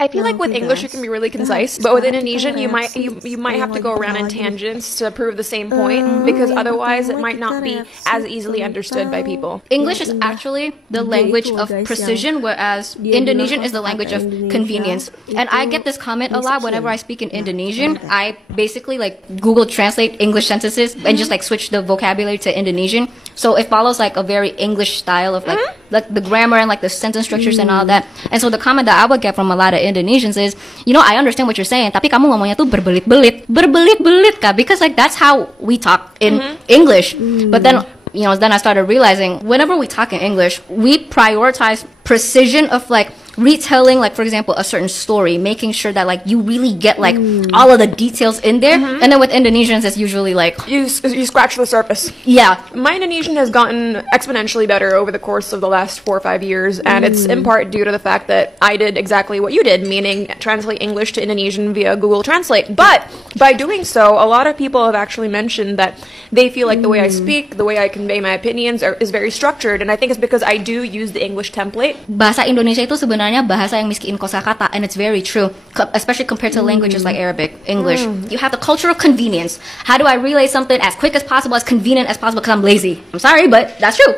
I feel Nah, like with oke, English you guys. can be really Kan concise, but with sekarang kita Indonesian you might reaksi you might yang have to lagi go around in ketawa gini. tangents to prove the same point because Yang otherwise it pertama might kita not be reaksi as easily understood by tentang people. English is yang indah actually the J language itu loh of guys, yang precision, whereas dia Indonesian bilang is the language kosakata of Indonesia convenience. And I get this comment a lot whenever I speak in Nah, Indonesian. coba lihat. I basically like Google Translate English sentences and just like switch the vocabulary to Indonesian. So it follows like a very English style of like the grammar and like the sentence structures and all that. And so the comment that I would get from a lot of Indonesians is, I understand what you're saying, tapi kamu ngomongnya tuh berbelit-belit kah? Because like that's how we talk in English. But then then I started realizing whenever we talk in English, we prioritize precision of like retelling, like for example, a certain story, making sure that like you really get like all of the details in there. And then with Indonesians, it's usually like, You scratch the surface. yeah, My Indonesian has gotten exponentially better over the course of the last 4 or 5 years, and it's in part due to the fact that I did exactly what you did, meaning translate English to Indonesian via Google Translate. But by doing so, a lot of people have actually mentioned that they feel like the way I speak, the way I convey my opinions is very structured, and I think it's because I do use the English template. bahasa Indonesia itu sebenarnya bahasa yang miskin kosakata, and it's very true, especially compared to languages like Arabic, English. You have the cultural convenience. How do I relay something as quick as possible, as convenient as possible, because I'm lazy? I'm sorry, but that's true.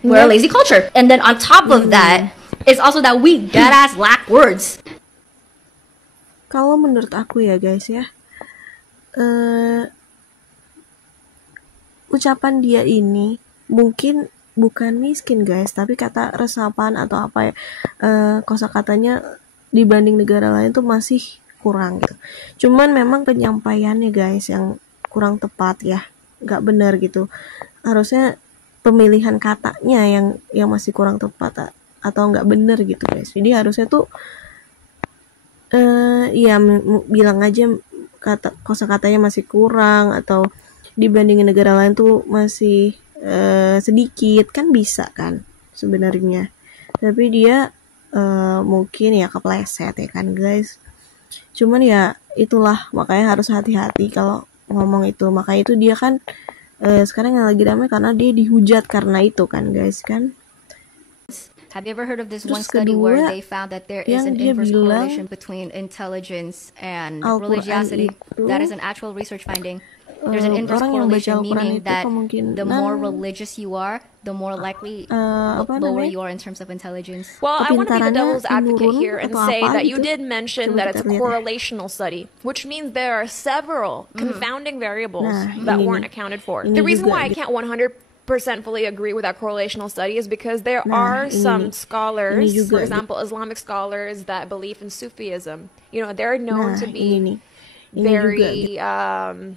We're a lazy culture. And then on top of that, it's also that we deadass lack words. Kalau menurut aku ya guys ya, ucapan dia ini mungkin bukan miskin guys, tapi kata resapan atau apa ya, kosakatanya dibanding negara lain tuh masih kurang gitu. Cuman memang penyampaiannya guys yang kurang tepat ya, nggak benar gitu. Harusnya pemilihan katanya yang masih kurang tepat atau nggak benar gitu guys. Jadi harusnya tuh ya bilang aja kosakatanya masih kurang atau dibandingin negara lain tuh masih sedikit, kan bisa kan sebenarnya. Tapi dia mungkin ya kepleset ya kan guys. Cuman ya itulah, makanya harus hati-hati kalau ngomong itu. Makanya itu dia kan sekarang yang lagi ramai karena dia dihujat karena itu kan guys kan. Have you ever heard of this Terus one study where kedua, they found that there is yang an dia inverse bilang correlation between intelligence and Al-Quran religiosity? itu, That is an actual research finding. There's an inverse orang yang baca correlation, Al-Quran meaning itu that kemungkinan the more religious you are, the more likely lower you are in terms of intelligence. Well, I want to be the kepintarannya devil's advocate menurun here and atau say apa that you gitu. did mention Coba that kita it's a lihat ya. correlational study, which means there are several confounding variables Nah, that ini weren't nih. accounted for. Ini The reason juga why I gitu. can't 100% fully agree with that correlational study is because there Nah, are ini some nih. scholars, Ini juga for gitu. example, Islamic scholars that believe in Sufism. They're known Nah, to ini be nih. Ini juga gitu. very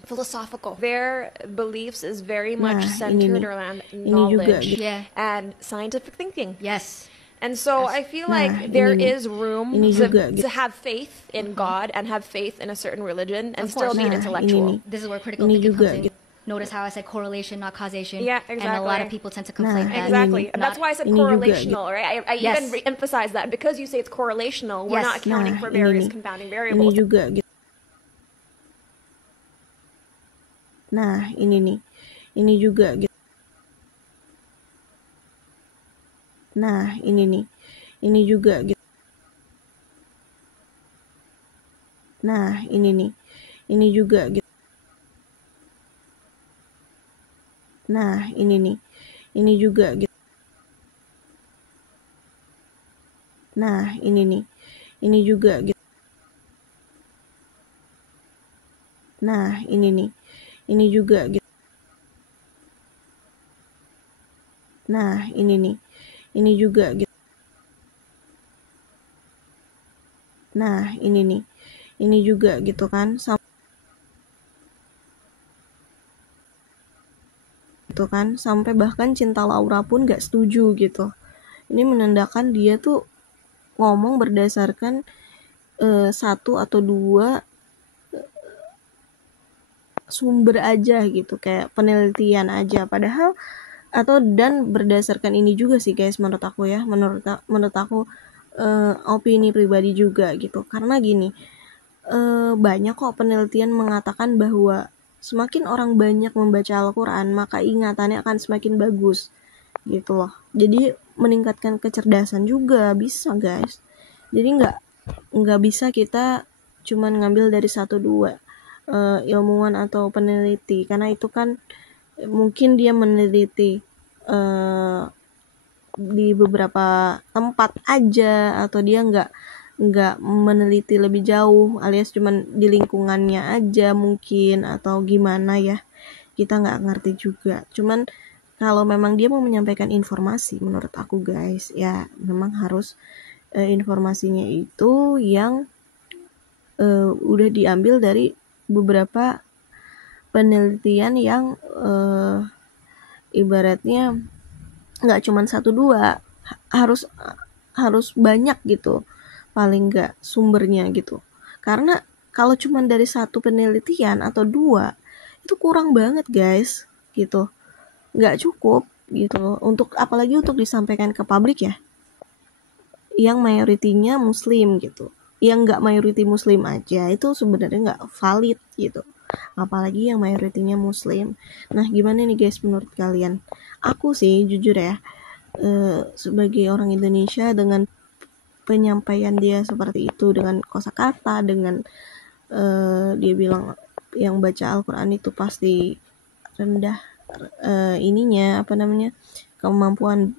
philosophical. Their beliefs is very much Nah, ini centered nih. around Ini juga knowledge gitu. Yeah. and scientific thinking. Yes. And so I feel Nah, like there ini nih. is room Ini juga to gitu. have faith in God and have faith in a certain religion and Of still course. be an Nah, ini intellectual. nih. This is where critical Ini thinking juga comes in. gitu. Notice how I said correlation, not causation. Yeah, And a lot exactly. of people tend to conflate Nah, that. Exactly. ini nih. And that's why I said Ini juga correlational, right? I Yes. even re-emphasize that because you say it's correlational, we're Yes. not accounting Nah, for ini various nih. confounding Ini variables. juga gitu. Nah, ini nih. Ini juga gitu. Nah, ini nih. Ini juga gitu. Nah, ini nih. Ini juga gitu. Nah, ini nih. Ini juga gitu. Nah, ini nih. Ini juga gitu. Nah, ini nih. Ini juga gitu. Nah, ini nih. Ini juga gitu. Nah, ini nih. Ini juga gitu kan. Gitu kan. Sampai bahkan Cinta Laura pun gak setuju gitu. Ini menandakan dia tuh ngomong berdasarkan satu atau dua sumber aja gitu, kayak penelitian aja, padahal dan berdasarkan ini juga sih guys, menurut aku ya, menurut aku opini pribadi juga gitu, karena gini, banyak kok penelitian mengatakan bahwa semakin orang banyak membaca Al-Quran maka ingatannya akan semakin bagus gitu loh, jadi meningkatkan kecerdasan juga bisa guys, jadi nggak bisa kita cuman ngambil dari satu dua ilmuwan atau peneliti, karena itu kan mungkin dia meneliti di beberapa tempat aja, atau dia nggak meneliti lebih jauh, alias cuman di lingkungannya aja mungkin, atau gimana ya, kita nggak ngerti juga. Cuman kalau memang dia mau menyampaikan informasi, menurut aku guys, ya memang harus informasinya itu yang udah diambil dari beberapa penelitian yang ibaratnya nggak cuma satu dua, harus banyak gitu, paling nggak sumbernya gitu. Karena kalau cuma dari satu penelitian atau dua itu kurang banget guys gitu, nggak cukup gitu, untuk apalagi untuk disampaikan ke publik ya, yang mayoritinya muslim gitu. Yang nggak mayoriti muslim aja itu sebenarnya nggak valid gitu, apalagi yang mayoritinya muslim. Nah gimana nih guys menurut kalian? Aku sih jujur ya, sebagai orang Indonesia, dengan penyampaian dia seperti itu, dengan kosakata, dengan dia bilang yang baca Al-Quran itu pasti rendah ininya apa namanya, kemampuan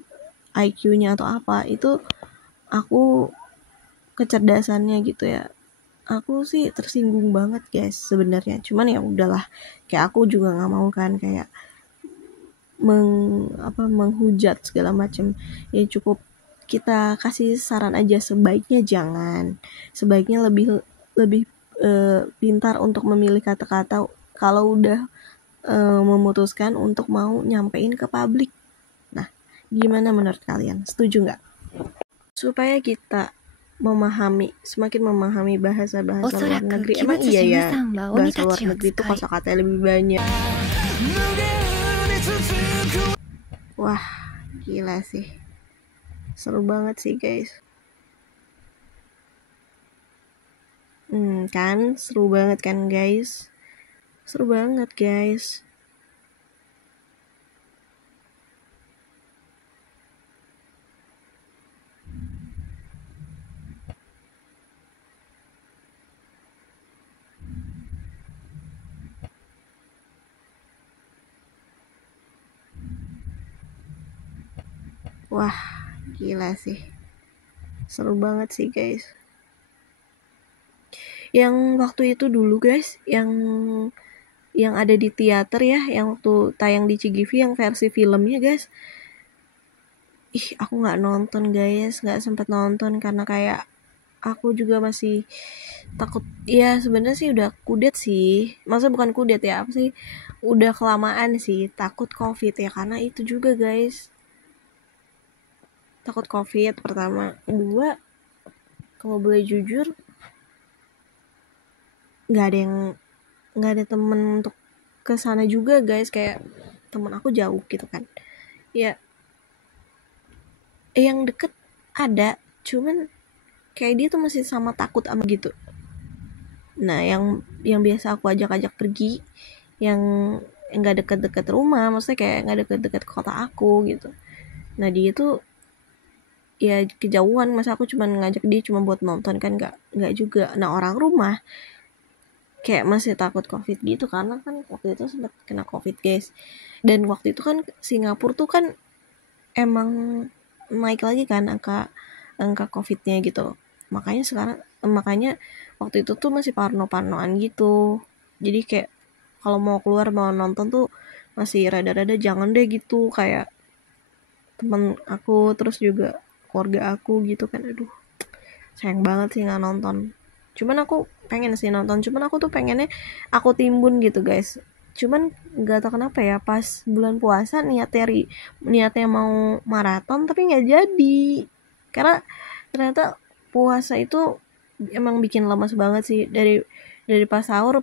IQ-nya atau apa, itu aku kecerdasannya gitu ya, aku sih tersinggung banget guys sebenarnya. Cuman ya udahlah, kayak aku juga nggak mau kan kayak menghujat segala macam, ya cukup kita kasih saran aja, sebaiknya jangan, sebaiknya lebih lebih pintar untuk memilih kata-kata kalau udah memutuskan untuk mau nyampein ke publik. Nah gimana menurut kalian, setuju nggak? Supaya kita semakin memahami bahasa-bahasa luar negeri. Emang iya ya, bahasa luar negeri itu kosakata lebih banyak. Wah gila sih, seru banget sih guys. Kan seru banget kan guys, seru banget guys. Wah gila sih, seru banget sih guys. Yang waktu itu dulu guys, yang ada di teater ya, yang waktu tayang di CGV yang versi filmnya guys, aku nggak nonton guys, nggak sempet nonton karena kayak aku juga masih takut ya. Sebenarnya sih udah kudet sih, maksudnya bukan kudet ya, apa sih, udah kelamaan sih takut COVID ya, karena itu juga guys, takut COVID pertama. Kedua, kalau boleh jujur, nggak ada temen untuk kesana juga guys, kayak temen aku jauh gitu kan ya, yang deket ada, cuman kayak dia tuh masih sama takut sama gitu. Nah yang biasa aku ajak pergi, yang nggak deket-deket rumah, maksudnya kayak nggak deket-deket kota aku gitu, nah dia tuh ya kejauhan, masa aku cuma ngajak dia cuma buat nonton kan, nggak juga. Nah orang rumah kayak masih takut COVID gitu, karena kan waktu itu sempat kena COVID guys. Dan waktu itu kan Singapura tuh kan emang naik lagi kan angka COVID-nya gitu. Makanya waktu itu tuh masih parno-parnoan gitu. Jadi kayak kalau mau keluar mau nonton tuh masih rada-rada jangan deh gitu, kayak temen aku terus juga keluarga aku gitu kan. Aduh sayang banget sih nggak nonton. Cuman aku pengen sih nonton, cuman aku tuh pengennya aku timbun gitu guys. Cuman nggak tahu kenapa ya, pas bulan puasa niatnya mau maraton tapi nggak jadi, karena ternyata puasa itu emang bikin lemas banget sih. Dari pas sahur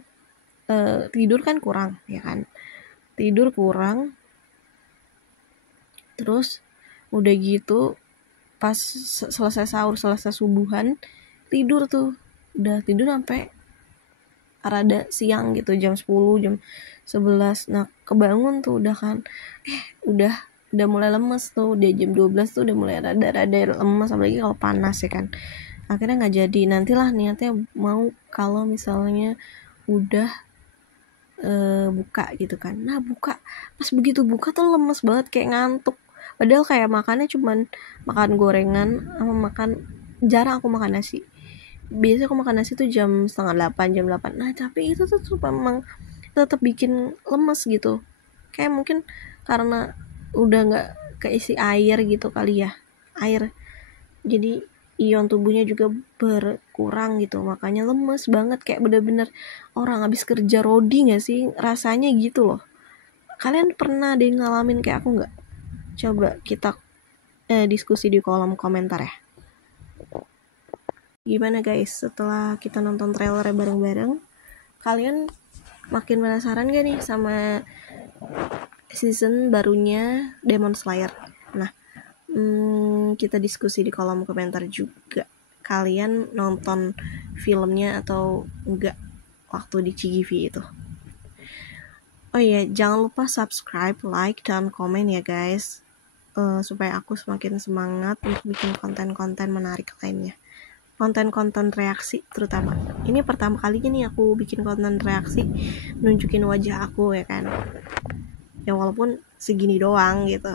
tidur kan kurang ya kan, tidur kurang, terus udah gitu pas selesai sahur, selesai subuhan, tidur tuh udah tidur sampai rada siang gitu, jam 10 jam 11. Nah kebangun tuh udah kan udah mulai lemes tuh, udah jam 12 tuh udah mulai rada-rada lemes, apalagi kalau panas ya kan. akhirnya nggak jadi. Nantilah niatnya mau kalau misalnya udah buka gitu kan. Nah buka, pas begitu buka tuh lemes banget, kayak ngantuk. Padahal kayak makannya cuman makan gorengan sama makan, jarang aku makan nasi. Biasanya aku makan nasi tuh jam 7:30, jam 8. Nah tapi itu tuh memang tetap bikin lemes gitu. Kayak mungkin karena udah nggak keisi air gitu kali ya, air. Jadi ion tubuhnya juga berkurang gitu, makanya lemes banget, kayak bener-bener orang habis kerja rodi gak sih rasanya gitu loh. Kalian pernah ada yang ngalamin kayak aku nggak? Coba kita diskusi di kolom komentar ya. Gimana guys, setelah kita nonton trailernya bareng-bareng, kalian makin penasaran gak nih sama season barunya Demon Slayer? Nah, kita diskusi di kolom komentar juga. Kalian nonton filmnya atau enggak waktu di CGV itu? Oh iya, jangan lupa subscribe, like, dan komen ya guys, supaya aku semakin semangat untuk bikin konten-konten menarik lainnya. Konten-konten reaksi terutama. Ini pertama kalinya nih aku bikin konten reaksi, nunjukin wajah aku ya kan. Ya walaupun segini doang gitu.